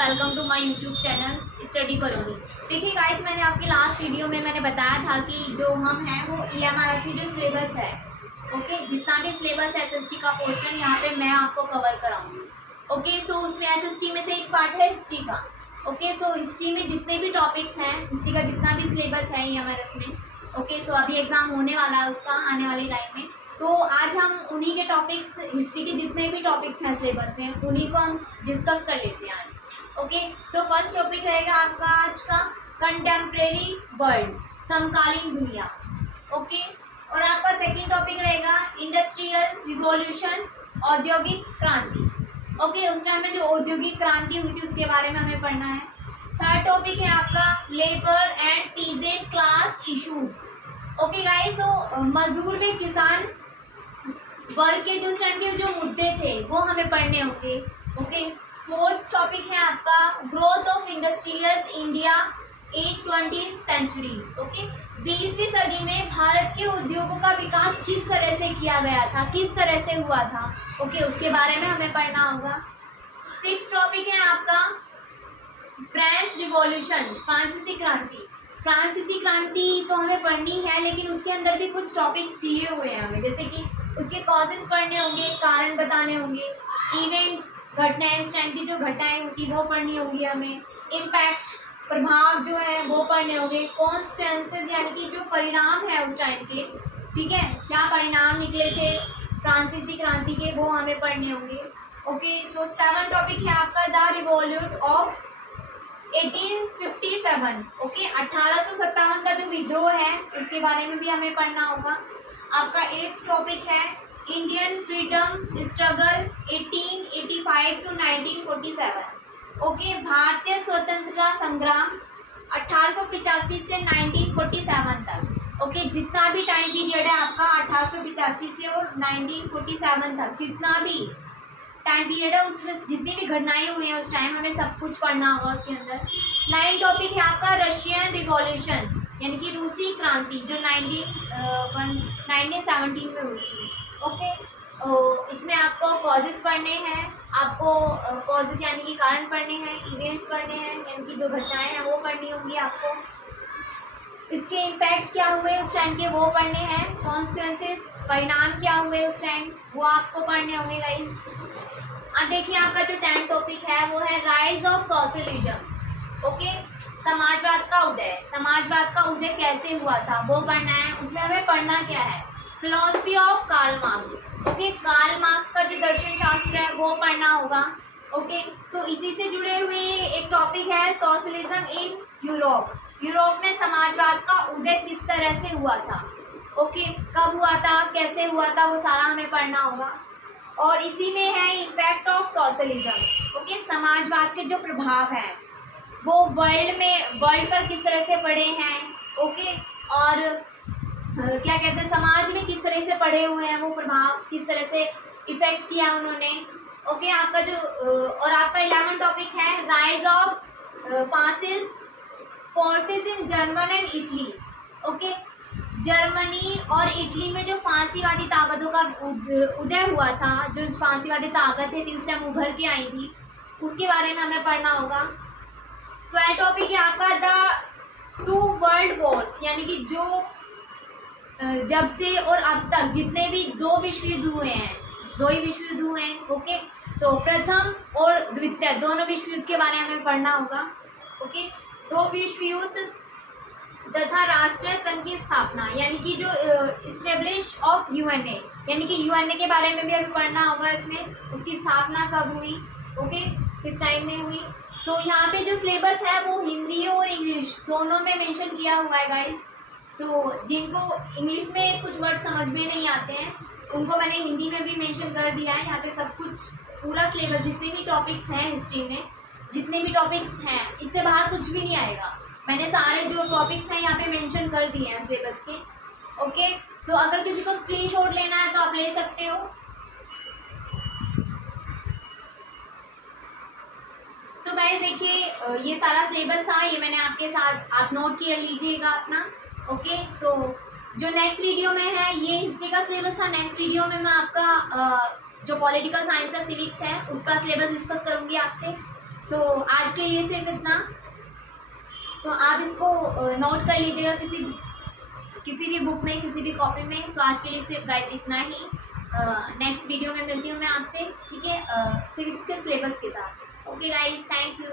Welcome to my YouTube channel study करोगे। देखिए guys, मैंने आपकी लास्ट वीडियो में मैंने बताया था कि जो हम हैं वो EMRS की जो सिलेबस है, ओके, जितना भी सिलेबस है SST का पोर्शन यहाँ पे मैं आपको कवर कराऊंगी। ओके, सो उसमें SST में से एक पार्ट है हिस्ट्री का। ओके, सो हिस्ट्री में जितने भी टॉपिक्स हैं, हिस्ट्री का जितना भी सिलेबस है EMRS में, ओके, सो अभी एग्ज़ाम होने वाला है उसका आने वाले टाइम में। सो आज हम उन्हीं के टॉपिक्स, हिस्ट्री के जितने भी टॉपिक्स हैं सिलेबस में, उन्हीं को हम डिस्कस कर लेते हैं आज। ओके, सो फर्स्ट टॉपिक रहेगा आपका आज का कंटेम्प्रेरी वर्ल्ड, समकालीन दुनिया। ओके, और आपका सेकंड टॉपिक रहेगा इंडस्ट्रियल रिवॉल्यूशन, औद्योगिक क्रांति। ओके, उस टाइम में जो औद्योगिक क्रांति हुई थी उसके बारे में हमें पढ़ना है। थर्ड टॉपिक है आपका labour and peasant class issues. Okay guys, तो मजदूर व किसान वर्ग के जो टाइम के जो मुद्दे थे वो हमें पढ़ने होंगे। ओके, फोर्थ टॉपिक है आपका growth of industrial India in 20th century. Okay, 20वीं सदी में भारत के उद्योगों का विकास किस तरह से किया गया था, किस तरह से हुआ था। ओके, उसके बारे में हमें पढ़ना होगा। सिक्स टॉपिक है आपका फ्रेंच रिवॉल्यूशन, फ्रांसीसी क्रांति। फ्रांसीसी क्रांति तो हमें पढ़नी है, लेकिन उसके अंदर भी कुछ टॉपिक्स दिए हुए हैं हमें, जैसे कि उसके कॉजेस पढ़ने होंगे, कारण बताने होंगे, इवेंट्स, घटनाएं, उस टाइम की जो घटनाएं होती वो पढ़नी होंगी हमें, इम्पैक्ट, प्रभाव जो है वो पढ़ने होंगे, कॉन्सिक्वेंसेस यानी कि जो परिणाम है उस टाइम के, ठीक है, क्या परिणाम निकले थे फ्रांसीसी क्रांति के, वो हमें पढ़ने होंगे। ओके, सो सेवन टॉपिक है आपका द रिवॉल्यूट ऑफ 1857। ओके, 1857 का जो विद्रोह है उसके बारे में भी हमें पढ़ना होगा। आपका एट्थ टॉपिक है Indian freedom struggle 1885 to 1947। Okay, भारतीय स्वतंत्रता संग्राम 1885 से 1947 तक। ओके, जितना भी टाइम पीरियड है आपका 1885 से और 1947 तक, जितना भी टाइम पीरियड है उसमें जितनी भी घटनाएं हुई हैं उस टाइम हमें सब कुछ पढ़ना होगा उसके अंदर। 9 टॉपिक है आपका रशियन रिवॉल्यूशन यानी कि रूसी क्रांति जो 1917 में हुई थी। ओके, इसमें आपको कॉजेस पढ़ने हैं, आपको कॉजेस यानी कि कारण पढ़ने हैं, इवेंट्स पढ़ने हैं यानी कि जो घटनाएं हैं वो पढ़नी होंगी आपको, इसके इम्पैक्ट क्या हुए उस टाइम के वो पढ़ने हैं, कॉन्सिक्वेंसेस, परिणाम क्या हुए उस टाइम वो आपको पढ़ने होंगे गाइस। अब देखिए आपका जो 10 टॉपिक है वो है राइज ऑफ सोशलिज्म। ओके, समाजवाद का उदय, समाजवाद का उदय कैसे हुआ था वो पढ़ना है। उसमें हमें पढ़ना क्या है, philosophy of Karl Marx. Okay, Karl Marx का जो दर्शन शास्त्र है वो पढ़ना होगा। ओके, सो इसी से जुड़े हुए एक टॉपिक है सोशलिज्म इन यूरोप, यूरोप में समाजवाद का उदय किस तरह से हुआ था। ओके, कब हुआ था, कैसे हुआ था, वो सारा हमें पढ़ना होगा। और इसी में है इम्पैक्ट ऑफ सोशलिज्म। ओके, समाजवाद के जो प्रभाव हैं वो वर्ल्ड पर किस तरह से पड़े हैं। ओके, और क्या कहते हैं, समाज में किस तरह से पड़े हुए हैं वो प्रभाव, किस तरह से इफेक्ट किया उन्होंने। ओके, आपका जो और आपका 11 टॉपिक है rise of fascist forces in German and Italy. Okay, Germany और इटली में जो फांसीवादी ताकतों का उदय हुआ था, जो फांसीवादी ताकतें थी उस टाइम उभर के आई थी, उसके बारे में हमें पढ़ना होगा। 12 टॉपिक है आपका द 2 वर्ल्ड वॉर्स यानी कि जो जब से और अब तक जितने भी 2 विश्व युद्ध हुए हैं, 2 ही विश्व युद्ध हुए हैं। ओके, सो प्रथम और द्वितीय दोनों विश्व युद्ध के बारे में हमें पढ़ना होगा। ओके, 2 विश्व युद्ध तथा राष्ट्रीय संघ की स्थापना यानी कि जो इस्टेब्लिश ऑफ यूएनए यानी कि यूएनए के बारे में भी हमें पढ़ना होगा। इसमें उसकी स्थापना कब हुई, ओके, किस टाइम में हुई। सो यहाँ पे जो सिलेबस है वो हिंदी और इंग्लिश दोनों में मेंशन किया हुआ है गाइस। सो जिनको इंग्लिश में कुछ वर्ड समझ में नहीं आते हैं उनको मैंने हिंदी में भी मेंशन कर दिया है। यहाँ पे सब कुछ पूरा सिलेबस, जितने भी टॉपिक्स हैं हिस्ट्री में, जितने भी टॉपिक्स हैं, इससे बाहर कुछ भी नहीं आएगा। मैंने सारे जो टॉपिक्स हैं यहाँ पे मेंशन कर दिए हैं सिलेबस के। ओके, सो अगर किसी को स्क्रीनशॉट लेना है तो आप ले सकते हो। सो गाइस देखिए, ये सारा सिलेबस था, ये मैंने आपके साथ, आप नोट कर लीजिएगा अपना। ओके, सो जो नेक्स्ट वीडियो में है ये हिस्ट्री का सिलेबस था। नेक्स्ट वीडियो में मैं आपका जो पॉलिटिकल साइंस है, सिविक्स है, उसका सिलेबस डिस्कस करूँगी आपसे। सो आज के लिए सिर्फ इतना। सो आप इसको नोट कर लीजिएगा किसी भी बुक में, किसी भी कॉपी में। सो आज के लिए सिर्फ गाइस इतना ही। नेक्स्ट वीडियो में मिलती हूँ मैं आपसे, ठीक है, सिविक्स के सिलेबस के साथ। Okay guys, thank you.